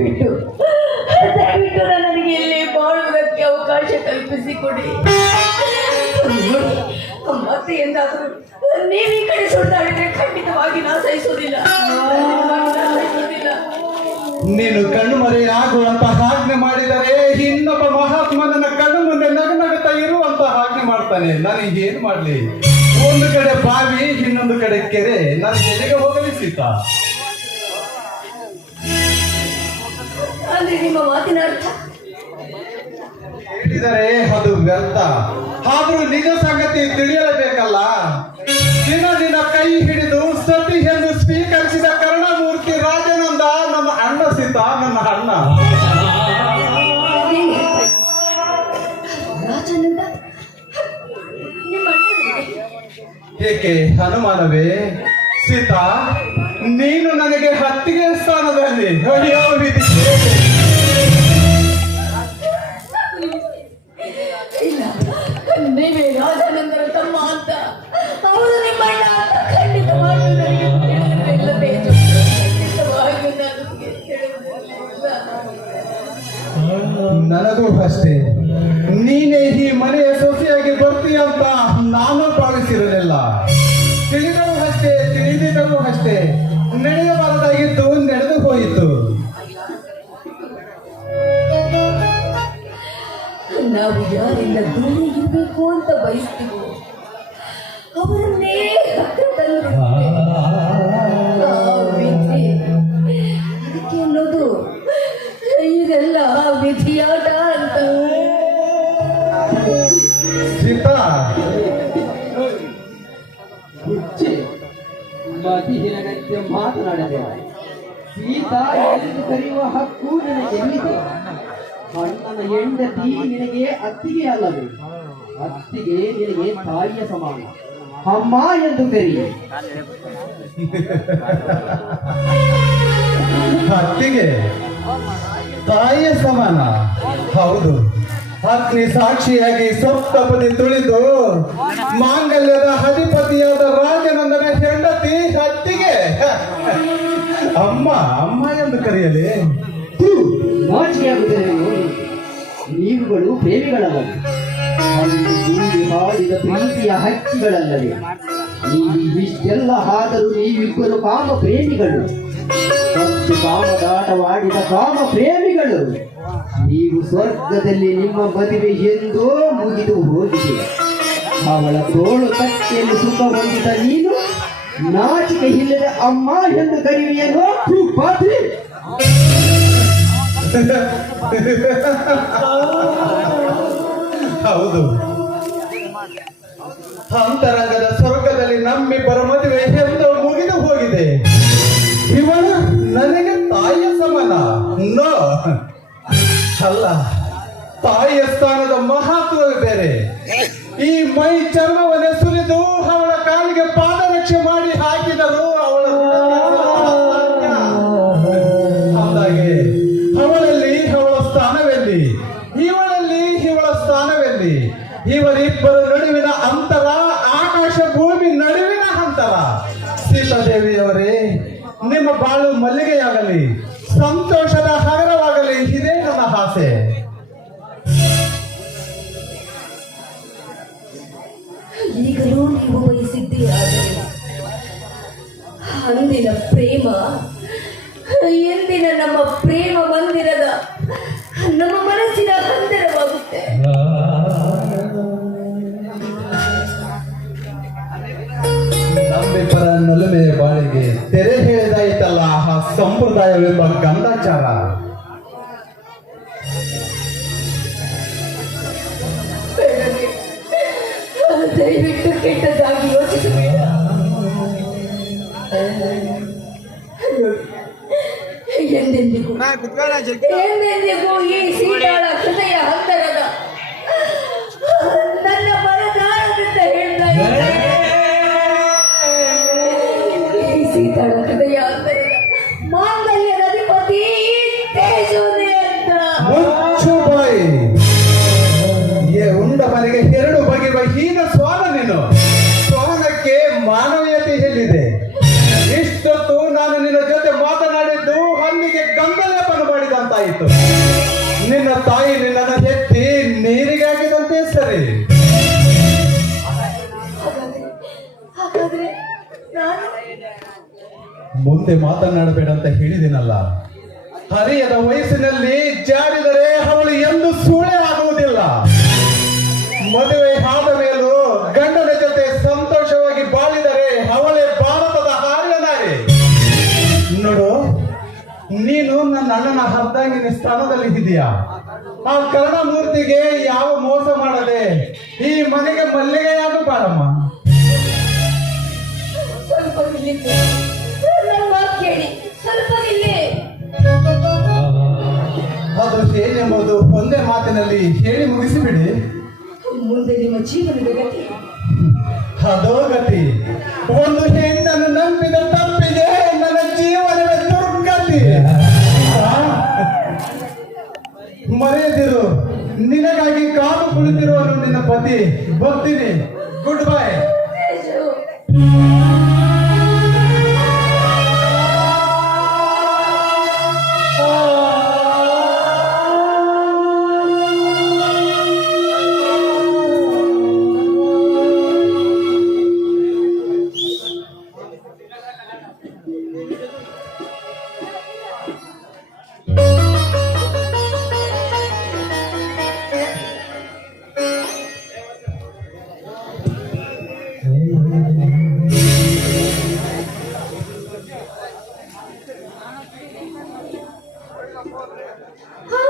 ದಯವಿಟ್ಟು ನನಗೆ ಇಲ್ಲಿ ಬಾಳುವುದಕ್ಕೆ ಅವಕಾಶ ಕಲ್ಪಿಸಿಕೊಡಿ. ಮತ್ತೆ ಎಂದಾದರೂ ನೀವು ಈ ಕಡೆ ಸುತ್ತಾಡಿದ್ರೆ ಖಂಡಿತವಾಗಿ ನಾ ಸಹಿಸುವುದಿಲ್ಲ. ನೀನು ಕಣ್ಣು ಮರೆಯಾಗುವಂತ ಆಜ್ಞೆ ಮಾಡಿದರೆ ಇನ್ನೊಬ್ಬ ಮಹಾತ್ಮನನ್ನ ಕಣ್ಣು ಮುಂದೆ ನಗುತ್ತಾ ಇರುವಂತ ಆಜ್ಞೆ ಮಾಡ್ತಾನೆ. ನನಗೆ ಏನು ಮಾಡ್ಲಿ? ಒಂದು ಕಡೆ ಬಾವಿ, ಇನ್ನೊಂದು ಕಡೆ ಕೆರೆ, ನನಗೆ ಎಲ್ಲಿಗೆ ಹೋಗಲಿ ಸೀತಾ? ಅಂದ್ರೆ ನಿಮ್ಮ ಮಾತಿನ ಅರ್ಥ ಹೇಳಿದರೆ ಅದು ವ್ಯರ್ಥ. ಆದ್ರೂ ನಿಜ ಸಂಗತಿ ತಿಳಿಯಲೇಬೇಕಲ್ಲ. ದಿನ ದಿನ ಕೈ ಹಿಡಿದು ಸತಿ ಎಂದು ಸ್ವೀಕರಿಸಿದ ಕರುಣಾಮೂರ್ತಿ ರಾಜನಂದ ನನ್ನ ಅಣ್ಣ ಸೀತಾ, ನನ್ನ ಅಣ್ಣ. ರಾಜನಂದ ಏಕೆ ಅನುಮಾನವೇ ಸೀತಾ? ನೀನು ನನಗೆ ಹತ್ತಿಗೆ ಸ್ಥಾನದಲ್ಲಿ ಯಾವ ರೀತಿ? ಇಲ್ಲ, ನೀವೇ ರಾಜನಂದರ ತಮ್ಮ ಅಂತ, ಅವರು ನಿಮ್ಮ ಅಣ್ಣ ಅಂತ ಖಂಡಿತವಾಗಿ ನನಗೆ ತಿಳಿದಿರಲಿಲ್ಲವೇ? ಖಂಡಿತವಾಗಿ ನನಗೆ ತಿಳಿದಿರಲಿಲ್ಲ. ನನಗೂ ಅಷ್ಟೇ. ನೀನೇ ಈ ಮನೆಯ ಸೊಸೆಯಾಗಿ ಬರ್ತೀಯ ಅಂತ ನಾನು ಭಾವಿಸಿರಲಿಲ್ಲ. ತಿಳಿದರೂ ಅಷ್ಟೇ, ತಿಳಿದಿದ್ದರೂ ಅಷ್ಟೇ, ನಡೆಯಬಾರದಾಗಿದ್ದು ನಡೆದು ಹೋಯಿತು. ನಾವು ಯಾರಿಂದ ದೂರ ಇರಬೇಕು ಅಂತ ಬಯಸ್ತೀವೋ ಅವರನ್ನೇ ಹತ್ರ ತಂದು ಅದಕ್ಕೆ ಅನ್ನೋದು ಇದೆಲ್ಲ ವಿಧಿಯಾಟ ಅಂತ. ಸೀತಾ, ಮತಿಹೀನಗತ್ಯ ಮಾತನಾಡಿದೆ. ಸೀತಾ ಎಂದು ಕರೆಯುವ ಹಕ್ಕು ನನಗೆ ಎಲ್ಲಿದೆ? ಅಣ್ಣನ ಹೆಂಡತಿ ನಿನಗೆ ಅತ್ತಿಗೆ ಅಲ್ಲವೇ? ಅತ್ತಿಗೆ ನಿನಗೆ ತಾಯಿಯ ಸಮಾನ. ಅಮ್ಮ ಎಂದು ಕರೆಯಿ. ಅತ್ತಿಗೆ ತಾಯಿಯ ಸಮಾನ. ಹೌದು, ಅಗ್ನಿ ಸಾಕ್ಷಿಯಾಗಿ ಸಪ್ತಪದಿ ತುಳಿದು ಮಾಂಗಲ್ಯದ ಅಧಿಪತಿಯಾದ ರಾಜನಂದನ ಹೆಂಡತಿ ಅತ್ತಿಗೆ. ಅಮ್ಮ ಅಮ್ಮ ಎಂದು ಕರೆಯಲಿ? ನಾಚಿಕೆಯಾಗುತ್ತದೆ ನೋಡಿ. ನೀವುಗಳು ಪ್ರೇಮಿಗಳಲ್ಲವೇ? ಹಾಡಿದ ಪ್ರೀತಿಯ ಹಕ್ಕಿಗಳಲ್ಲವೇ? ನೀವಿಷ್ಟೆಲ್ಲ ಆದರೂ ನೀವಿಬ್ಬರು ಕಾಮ ಪ್ರೇಮಿಗಳು, ಮತ್ತು ಕಾಮದಾಟವಾಡಿದ ಕಾಮ ಪ್ರೇಮಿಗಳು. ನೀವು ಸ್ವರ್ಗದಲ್ಲಿ ನಿಮ್ಮ ಮದುವೆ ಎಂದೋ ಮುಗಿದು ಹೋಗಿದೆ. ಅವಳ ತೋಳು ತಟ್ಟೆಯಲ್ಲಿ ಸುಖ ಹೊಂದಿದ ನೀನು ನಾಚಿಕೆ ಇಲ್ಲದೆ ಅಮ್ಮ ಎಂದು ಕರೆಯುವೆಯೇನೋ? ಹೌದು, ಅಂತರಂಗದ ಸ್ವರ್ಗದಲ್ಲಿ ನಮ್ಮಿಬ್ಬರ ಮದುವೆ ಎಂದು ಮುಗಿದು ಹೋಗಿದೆ. ಇವಳು ನನಗೆ ತಾಯಿಯ ಸಮಾನ? ನೋ, ಅಲ್ಲ. ತಾಯಿಯ ಸ್ಥಾನದ ಮಹತ್ವವೇ ಬೇರೆ. ಈ ಮೈ ಚರ್ಮವನ್ನೇ ಸುರಿದು ಅವಳ ಕಾಲಿಗೆ ಪಾದರಕ್ಷೆ ಮಾಡಿ ಹಾಕಿದರು ಅವಳ ಹಾಗೆ ಅವಳಲ್ಲಿ ಅವಳ ಸ್ಥಾನವೆಲ್ಲಿ? ಇವಳಲ್ಲಿ ಇವಳ ಸ್ಥಾನವೆಲ್ಲಿ? ಇವರಿಬ್ಬರ ನಡುವಿನ ಅಂತರ ಆಕಾಶ ಭೂಮಿ ನಡುವಿನ ಅಂತರ. ಸೀತಾದೇವಿಯವರೇ, ನಿಮ್ಮ ಬಾಳು ಮಲ್ಲಿಗೆಯಾಗಲಿ, ಸಂತೋಷದ ಹಗರವಾಗಲಿ, ಇದೇ ನನ್ನ ಆಸೆ. ಈಗಲೂ ನೀವು ಬಯಸಿದ್ದೀರಾದರೆ ಅಂದಿನ ಪ್ರೇಮ ಎಂದಿನ ನಮ್ಮ ಪ್ರೇಮ ಮಂದಿರದ ನಮ್ಮ ಮನಸ್ಸಿನ ಹಂದರವಾಗುತ್ತೆ. ನಮ್ಮಿಬ್ಬರ ನಲುಮೆಯ ಬಾಳಿಗೆ ತೆರೆ ಹೇಳಿದಾಯ್ತಲ್ಲ ಆ ಸಂಪ್ರದಾಯವೆಂಬ ಗಂಧಾಚಾರ. ದಯವಿಟ್ಟು ಕೆಟ್ಟದಾಗಿ ಯೋಚಿಸಬೇಡ. ಎಂದೆಂದಿಗೂ ಈ ಸೀತಾಳ ಹೃದಯ ಹಂತರದ ನನ್ನ ಮನದಾಳದಿಂದ ಹೇಳ್ತಾ ಇದ್ದೇನೆ. ಈ ಸೀತಾಳ ಹೃದಯ ಹಂತರದ ಮಾಂಗಲ್ಯದ ಅಧಿಪತಿ ತೇಜೋನೆ ಅಂತ. ಉಂಡ ಮನೆಗೆ ಎರಡು ಬಗೆಯ ಹೀನ ಸ್ವಾನ. ನೀನು ಸ್ವಾನಕ್ಕೆ ಮಾನವೀಯತೆ ಎಲ್ಲಿದೆ? ಇಷ್ಟೊತ್ತು ನಾನು ನಿನ್ನ ಜೊತೆ ಮಾತನಾಡಿದ್ದು ಹಲ್ಲಿಗೆ ಗಂಗಲೇಪನ ಮಾಡಿದ ಆಯಿತು. ನಿನ್ನ ತಾಯಿ ನಿನ್ನನ್ನು ಎತ್ತಿ ನೀರಿಗೆ ಹಾಕಿದಂತೆ ಸರಿ. ಹಾಗಾದ್ರೆ ನಾನು ಮುಂದೆ ಮಾತನಾಡಬೇಡ ಅಂತ ಹೇಳಿದಿನಲ್ಲ. ಹರಿಯದ ವಯಸ್ಸಿನಲ್ಲಿ ಜಾರಿದರೆ ಅವಳು ಎಂದು ಸೂಳೆ ಆಗುವುದಿಲ್ಲ. ಮದುವೆ ಆದ ಮೇಲೂ ಗಂಡನ ಜೊತೆ ಸಂತೋಷವಾಗಿ ಬಾಳಿದರೆ ಅವಳೇ ಭಾರತದ ಆರ್ಯ ನಾರಿ. ನೋಡು, ನೀನು ನನ್ನ ಅಣ್ಣನ ಅರ್ಧಾಂಗಿನ ಸ್ಥಾನದಲ್ಲಿ ಇದೆಯಾ. ಆ ಕರುಣಮೂರ್ತಿಗೆ ಯಾವ ಮೋಸ ಮಾಡದೆ ಈ ಮನೆಗೆ ಮಲ್ಲಿಗೆಯಾಗ ಬಾರಮ್ಮ. ಸ್ವಲ್ಪ ನಿಲ್ಲಿಸಿ. ನನ್ನ ಮಾತು ಕೇಳಿ, ಸ್ವಲ್ಪ ನಿಲ್ಲಿ. ಅದು ಹೇಗೆಂಬುದು ಒಂದೇ ಮಾತಿನಲ್ಲಿ ಹೇಳಿ ಮುಗಿಸಿಬಿಡಿ. ಮುಂದೆ ನಿಮ್ಮ ಜೀವನದ ಗತಿ ಅದೋ ಗತಿ. ಒಂದು ಹೆಣ್ಣನ್ನು ನಂಬಿದ ತಪ್ಪಿಗೆ ನನ್ನ ಜೀವನವೇ ದುರ್ಗತಿ. ಮರೆಯದಿರು, ನಿನಗಾಗಿ ಕಾದು ಕುಳಿತಿರುವನು ನಿನ್ನ ಪತಿ. ಬರ್ತೀನಿ. Goodbye. ತೇಜು. ಹಾ,